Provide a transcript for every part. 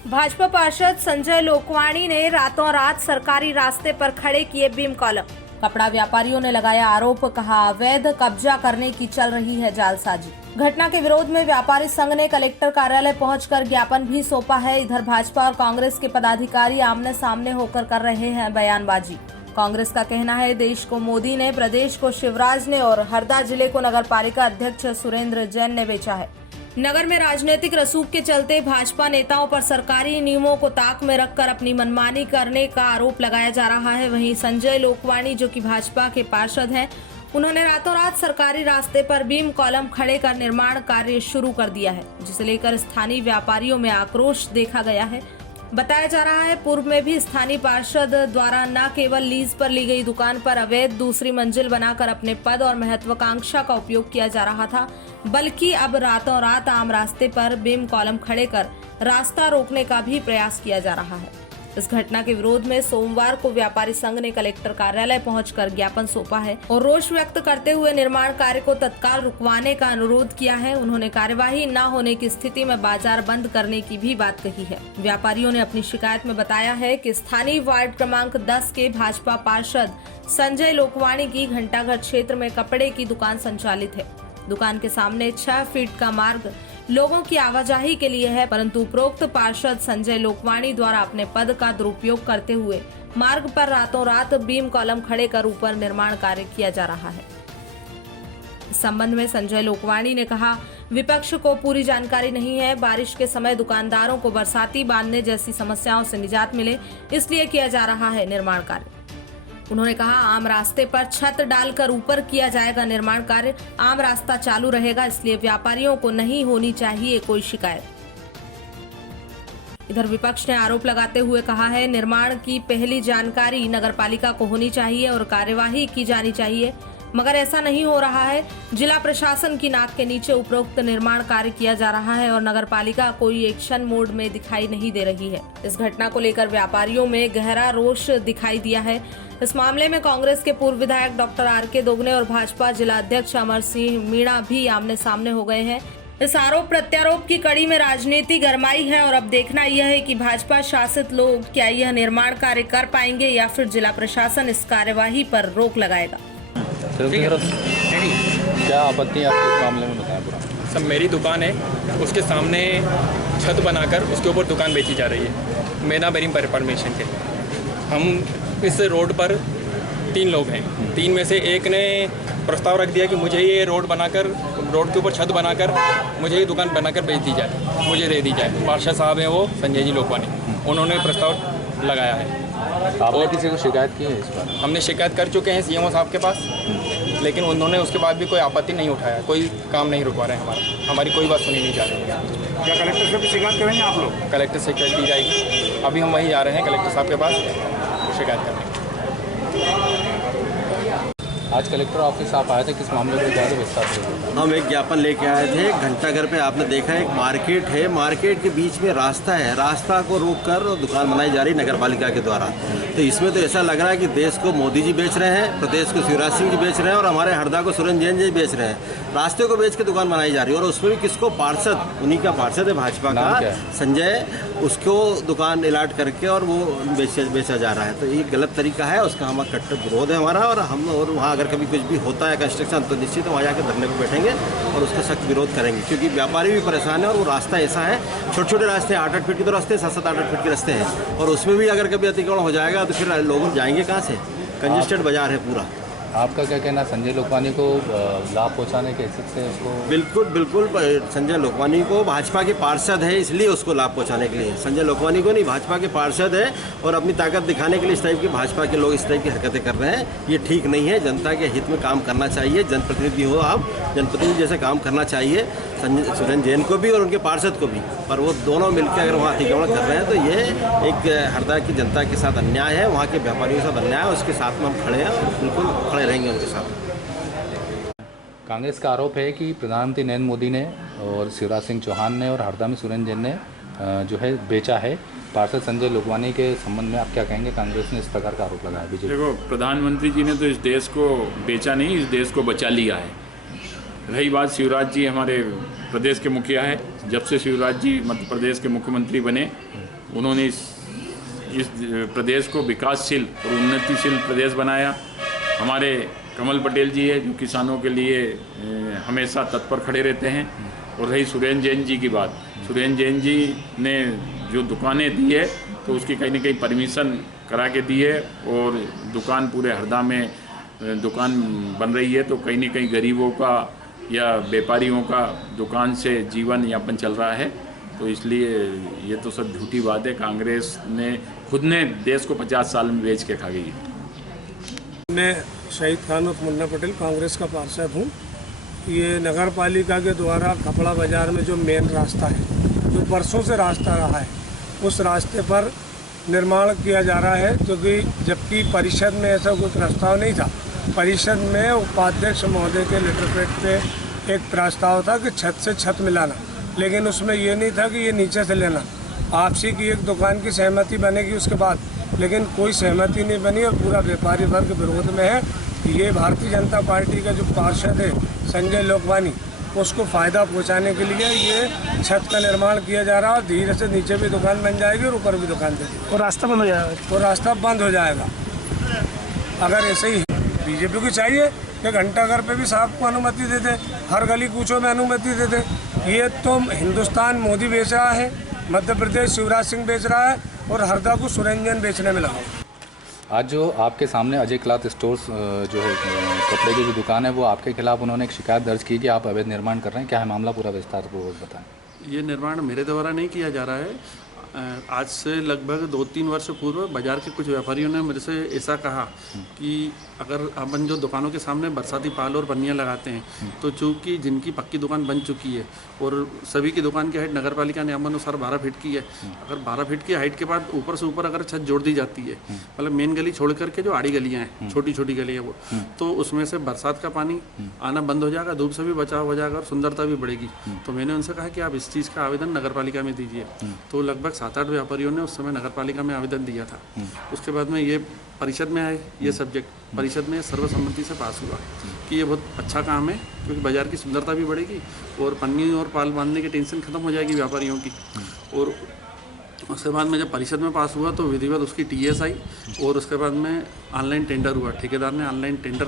भाजपा पार्षद संजय लोकवाणी ने रातों रात सरकारी रास्ते पर खड़े किए बीम कॉलम। कपड़ा व्यापारियों ने लगाया आरोप, कहा अवैध कब्जा करने की चल रही है जालसाजी। घटना के विरोध में व्यापारी संघ ने कलेक्टर कार्यालय पहुंचकर ज्ञापन भी सौंपा है। इधर भाजपा और कांग्रेस के पदाधिकारी आमने सामने होकर कर रहे हैं बयानबाजी। कांग्रेस का कहना है देश को मोदी ने, प्रदेश को शिवराज ने और हरदा जिले को नगरपालिका अध्यक्ष सुरेंद्र जैन ने बेचा है। नगर में राजनीतिक रसूख के चलते भाजपा नेताओं पर सरकारी नियमों को ताक में रखकर अपनी मनमानी करने का आरोप लगाया जा रहा है। वहीं संजय लोकवाणी, जो कि भाजपा के पार्षद हैं, उन्होंने रातों रात सरकारी रास्ते पर बीम कॉलम खड़े कर निर्माण कार्य शुरू कर दिया है, जिसे लेकर स्थानीय व्यापारियों में आक्रोश देखा गया है। बताया जा रहा है पूर्व में भी स्थानीय पार्षद द्वारा न केवल लीज पर ली गई दुकान पर अवैध दूसरी मंजिल बनाकर अपने पद और महत्वाकांक्षा का उपयोग किया जा रहा था, बल्कि अब रातों रात आम रास्ते पर बीम कॉलम खड़े कर रास्ता रोकने का भी प्रयास किया जा रहा है। इस घटना के विरोध में सोमवार को व्यापारी संघ ने कलेक्टर कार्यालय पहुंचकर ज्ञापन सौंपा है और रोष व्यक्त करते हुए निर्माण कार्य को तत्काल रुकवाने का अनुरोध किया है। उन्होंने कार्यवाही न होने की स्थिति में बाजार बंद करने की भी बात कही है। व्यापारियों ने अपनी शिकायत में बताया है कि स्थानीय वार्ड क्रमांक 10 के भाजपा पार्षद संजय लोकवाणी की घंटाघर क्षेत्र में कपड़े की दुकान संचालित है। दुकान के सामने 6 फीट का मार्ग लोगों की आवाजाही के लिए है, परंतु उपरोक्त पार्षद संजय लोकवाणी द्वारा अपने पद का दुरुपयोग करते हुए मार्ग पर रातों रात बीम कॉलम खड़े कर ऊपर निर्माण कार्य किया जा रहा है। इस संबंध में संजय लोकवाणी ने कहा, विपक्ष को पूरी जानकारी नहीं है। बारिश के समय दुकानदारों को बरसाती बांधने जैसी समस्याओं से निजात मिले, इसलिए किया जा रहा है निर्माण कार्य। उन्होंने कहा, आम रास्ते पर छत डालकर ऊपर किया जाएगा निर्माण कार्य। आम रास्ता चालू रहेगा, इसलिए व्यापारियों को नहीं होनी चाहिए कोई शिकायत। इधर विपक्ष ने आरोप लगाते हुए कहा है, निर्माण की पहली जानकारी नगरपालिका को होनी चाहिए और कार्यवाही की जानी चाहिए, मगर ऐसा नहीं हो रहा है। जिला प्रशासन की नाक के नीचे उपरोक्त निर्माण कार्य किया जा रहा है और नगरपालिका कोई एक्शन मोड में दिखाई नहीं दे रही है। इस घटना को लेकर व्यापारियों में गहरा रोष दिखाई दिया है। इस मामले में कांग्रेस के पूर्व विधायक डॉक्टर आर.के. दोगने और भाजपा जिला अध्यक्ष अमर सिंह मीणा भी आमने सामने हो गए हैं। इस आरोप प्रत्यारोप की कड़ी में राजनीति गरमाई है और अब देखना यह है कि भाजपा शासित लोग क्या यह निर्माण कार्य कर पाएंगे या फिर जिला प्रशासन इस कार्यवाही पर रोक लगाएगा। क्या आपत्ति आपके इस मामले में बताएं पूरा। सब मेरी दुकान है, उसके सामने छत बनाकर उसके ऊपर दुकान बेची जा रही है मेरा मेरी परमिशन के। हम इस रोड पर 3 लोग हैं, 3 में से एक ने प्रस्ताव रख दिया कि मुझे ये रोड के ऊपर छत बनाकर मुझे ये दुकान बनाकर बेच दी जाए, मुझे दे दी जाए। पार्षद साहब हैं वो संजय जी लोकवाणी, उन्होंने प्रस्ताव लगाया है। आपने किसी को शिकायत की है इस पर? हमने शिकायत कर चुके हैं सीएमओ साहब के पास, लेकिन उन्होंने उसके बाद भी कोई आपत्ति नहीं उठाया, कोई काम नहीं रुकवा रहे हैं हमारी कोई बात सुनी नहीं जा रही है। क्या कलेक्टर से भी शिकायत करेंगे आप लोग? कलेक्टर से शिकायत की जाएगी। अभी हम वहीं जा रहे हैं कलेक्टर साहब के पास शिकायत करने। आज कलेक्टर ऑफिस आप आए थे, किस मामले में ज़्यादा विस्तार से? हम एक ज्ञापन लेके आए थे। घंटाघर पे आपने देखा एक मार्केट है, मार्केट के बीच में रास्ता है, रास्ता को रोक कर दुकान बनाई जा रही नगर पालिका के द्वारा। तो इसमें तो ऐसा लग रहा है कि देश को मोदी जी बेच रहे हैं, प्रदेश को शिवराज सिंह जी बेच रहे हैं और हमारे हरदा को सुरेंद्र जैन जी बेच रहे हैं। रास्ते को बेच के दुकान बनाई जा रही है और उसमें भी किसको, पार्षद, उन्हीं का पार्षद है भाजपा का संजय, उसको दुकान अलाट करके और वो बेचा जा रहा है। तो ये गलत तरीका है, उसका हमारा कट्टर विरोध है हमारा। और हम और वहाँ अगर कभी कुछ भी होता है कंस्ट्रक्शन तो निश्चित वहाँ जाकर धरने को बैठेंगे और उसका सख्त विरोध करेंगे, क्योंकि व्यापारी भी परेशान है और वो रास्ता ऐसा है, छोटे छोटे रास्ते 8-8 फीट के तो रास्ते 7-7, 8-8 फीट के रास्ते हैं और उसमें भी अगर कभी अतिक्रमण हो जाएगा तो फिर लोग जाएंगे कहाँ से? कंजेस्टेड बाजार है पूरा। आपका क्या कहना, संजय लोकवाणी को लाभ पहुंचाने के हिसाब से उसको? बिल्कुल संजय लोकवाणी को, भाजपा के पार्षद है इसलिए उसको लाभ पहुंचाने के लिए, संजय लोकवाणी को नहीं, भाजपा के पार्षद है और अपनी ताकत दिखाने के लिए इस टाइप की भाजपा के लोग इस टाइप की हरकतें कर रहे हैं। ये ठीक नहीं है। जनता के हित में काम करना चाहिए, जनप्रतिनिधि हो आप, जनप्रतिनिधि जैसे काम करना चाहिए सुरेंद्र जैन को भी और उनके पार्षद को भी। पर वो दोनों मिलकर अगर वहाँ अतिक्रमण कर रहे हैं तो ये एक हरदा की जनता के साथ अन्याय है, वहाँ के व्यापारियों के साथ अन्याय है। उसके साथ में हम खड़े हैं, बिल्कुल खड़े रहेंगे उनके साथ। कांग्रेस का आरोप है कि प्रधानमंत्री नरेंद्र मोदी ने और शिवराज सिंह चौहान ने और हरदा में सुरेंद्र जैन ने जो है बेचा है। पार्षद संजय लोकवाणी के संबंध में आप क्या कहेंगे? कांग्रेस ने इस प्रकार का आरोप लगाया बीजेपी। देखो, प्रधानमंत्री जी ने तो इस देश को बेचा नहीं, इस देश को बचा लिया है। रही बात, शिवराज जी हमारे प्रदेश के मुखिया है। जब से शिवराज जी मध्य प्रदेश के मुख्यमंत्री बने उन्होंने इस प्रदेश को विकासशील और उन्नतिशील प्रदेश बनाया। हमारे कमल पटेल जी है जो किसानों के लिए हमेशा तत्पर खड़े रहते हैं। और रही सुरेंद्र जैन जी की बात, सुरेंद्र जैन जी ने जो दुकानें दी है तो उसकी कहीं न कहीं परमिशन करा के दी है और दुकान पूरे हरदा में दुकान बन रही है। तो कहीं न कहीं गरीबों का या व्यापारियों का दुकान से जीवन यापन चल रहा है। तो इसलिए ये तो सब झूठी बात है। कांग्रेस ने खुद ने देश को 50 साल में बेच के खा गई है। मैं शहीद खान और मुन्ना पटेल कांग्रेस का पार्षद हूँ। ये नगर पालिका के द्वारा कपड़ा बाज़ार में जो मेन रास्ता है, जो बरसों से रास्ता रहा है, उस रास्ते पर निर्माण किया जा रहा है, क्योंकि जबकि परिषद में ऐसा कोई प्रस्ताव नहीं था। परिषद में उपाध्यक्ष महोदय के लेटर पैड पे एक प्रस्ताव था कि छत से छत मिलाना, लेकिन उसमें ये नहीं था कि ये नीचे से लेना। आपसी की एक दुकान की सहमति बनेगी उसके बाद, लेकिन कोई सहमति नहीं बनी और पूरा व्यापारी वर्ग विरोध में है। ये भारतीय जनता पार्टी का जो पार्षद है संजय लोकवानी, उसको फ़ायदा पहुंचाने के लिए ये छत का निर्माण किया जा रहा है। धीरे से नीचे भी दुकान बन जाएगी और ऊपर भी दुकान दे देगी और रास्ता बंद हो जाएगा। और रास्ता बंद हो जाएगा अगर ऐसे ही। बीजेपी को चाहिए कि घंटाघर पे भी साहब को अनुमति दे दे, हर गली कूचों में अनुमति दे दे। ये तो हिंदुस्तान मोदी बेच रहा है, मध्य प्रदेश शिवराज सिंह बेच रहा है और हरदा को सुरेंद्र जैन बेचने में लगा। आज जो आपके सामने अजय क्लॉथ स्टोर्स जो है कपड़े की जो दुकान है, वो आपके खिलाफ उन्होंने एक शिकायत दर्ज की कि आप अवैध निर्माण कर रहे हैं। क्या है मामला, पूरा विस्तार पूर्वक बताएं। ये निर्माण मेरे द्वारा नहीं किया जा रहा है। आज से लगभग 2-3 वर्ष पूर्व बाज़ार के कुछ व्यापारियों ने मेरे से ऐसा कहा कि अगर अपन जो दुकानों के सामने बरसाती पाल और पन्नियाँ लगाते हैं, तो चूँकि जिनकी पक्की दुकान बन चुकी है और सभी की दुकान की हाइट नगर पालिका ने अनुसार 12 फीट की है, अगर 12 फीट की हाइट के बाद ऊपर से ऊपर अगर छत जोड़ दी जाती है, मतलब मेन गली छोड़ करके जो आड़ी गलियाँ हैं, छोटी छोटी गलियाँ वो, तो उसमें से बरसात का पानी आना बंद हो जाएगा, धूप से भी बचाव हो जाएगा और सुंदरता भी बढ़ेगी। तो मैंने उनसे कहा कि आप इस चीज़ का आवेदन नगर पालिका में दीजिए। तो लगभग 7-8 व्यापारियों ने उस समय नगर पालिका में आवेदन दिया था। उसके बाद में ये परिषद में आए, ये सब्जेक्ट परिषद में सर्वसम्मति से पास हुआ कि ये बहुत अच्छा काम है, क्योंकि बाज़ार की सुंदरता भी बढ़ेगी और पन्नी और पाल बांधने की टेंशन खत्म हो जाएगी व्यापारियों की। और उसके बाद में जब परिषद में पास हुआ तो विधिवत उसकी TS आई और उसके बाद में ऑनलाइन टेंडर हुआ। ठेकेदार ने ऑनलाइन टेंडर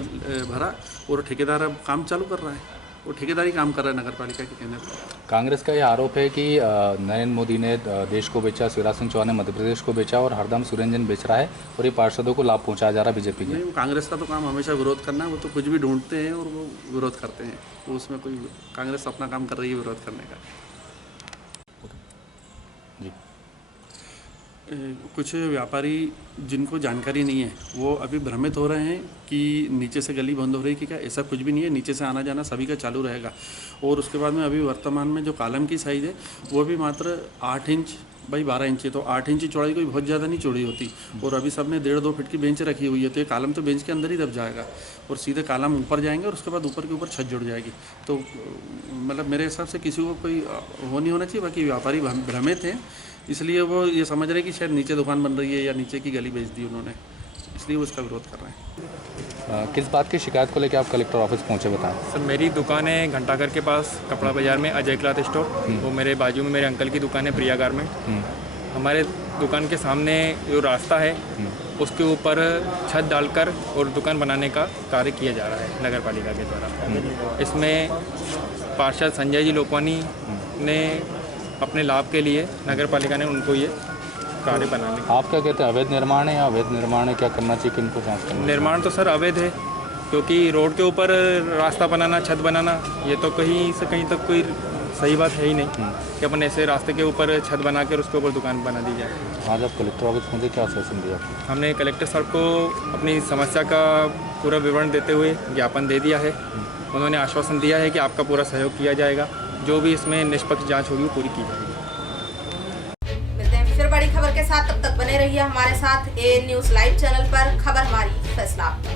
भरा और ठेकेदार अब काम चालू कर रहा है, वो ठेकेदारी काम कर रहा है नगर पालिका के कहने पर। कांग्रेस का यह आरोप है कि नरेंद्र मोदी ने देश को बेचा, शिवराज सिंह चौहान ने मध्य प्रदेश को बेचा और हरदा में सुरेंद्र जैन बेच रहा है और ये पार्षदों को लाभ पहुंचाया जा रहा है बीजेपी के। नहीं, कांग्रेस का तो काम हमेशा विरोध करना है। वो तो कुछ भी ढूंढते हैं और वो विरोध करते हैं, तो उसमें कोई कांग्रेस अपना काम कर रही है विरोध करने का। जी। कुछ व्यापारी जिनको जानकारी नहीं है वो अभी भ्रमित हो रहे हैं कि नीचे से गली बंद हो रही है, कि क्या ऐसा कुछ भी नहीं है। नीचे से आना जाना सभी का चालू रहेगा। और उसके बाद में अभी वर्तमान में जो कॉलम की साइज़ है वो भी मात्र 8 इंच बाई 12 इंच है, तो 8 इंच चौड़ाई कोई बहुत ज़्यादा नहीं चौड़ी होती। और अभी सबने 1.5-2 फीट की बेंच रखी हुई है, तो ये कॉलम तो बेंच के अंदर ही दब जाएगा और सीधे कॉलम ऊपर जाएंगे और उसके बाद ऊपर के ऊपर छत जुड़ जाएगी। तो मतलब मेरे हिसाब से किसी को कोई वो नहीं होना चाहिए। बाकी व्यापारी भ्रमित हैं, इसलिए वो ये समझ रहे हैं कि शायद नीचे दुकान बन रही है या नीचे की गली बेच दी उन्होंने, इसलिए वो उसका विरोध कर रहे हैं। किस बात की शिकायत को लेकर आप कलेक्टर ऑफिस पहुंचे, बताएं। सर, मेरी दुकान है घंटाघर के पास कपड़ा बाज़ार में अजय क्लॉथ स्टोर। वो मेरे बाजू में मेरे अंकल की दुकान है प्रिया गारमेंट। हमारे दुकान के सामने जो रास्ता है उसके ऊपर छत डालकर और दुकान बनाने का कार्य किया जा रहा है नगर पालिका के द्वारा। इसमें पार्षद संजय जी लोकवानी ने अपने लाभ के लिए नगर पालिका ने उनको ये कार्य बनाने। आप क्या कहते हैं, अवैध निर्माण है या अवैध निर्माण है? क्या करना चाहिए, किनको जांच करना? निर्माण तो सर अवैध है, क्योंकि रोड के ऊपर रास्ता बनाना, छत बनाना, ये तो कहीं से कहीं तक कोई सही बात है ही नहीं कि अपन ऐसे रास्ते के ऊपर छत बना कर उसके ऊपर दुकान बना दी जाए। आज आप कलेक्टर ऑफिस पहुंचे, क्या आश्वासन दिया? हमने कलेक्टर साहब को अपनी समस्या का पूरा विवरण देते हुए ज्ञापन दे दिया है। उन्होंने आश्वासन दिया है कि आपका पूरा सहयोग किया जाएगा, जो भी इसमें निष्पक्ष जाँच होगी वो पूरी की जाएगी। फिर बड़ी खबर के साथ, तब तक बने रहिए हमारे साथ। ए न्यूज़ लाइव चैनल पर। खबर हमारी, फैसला आपका।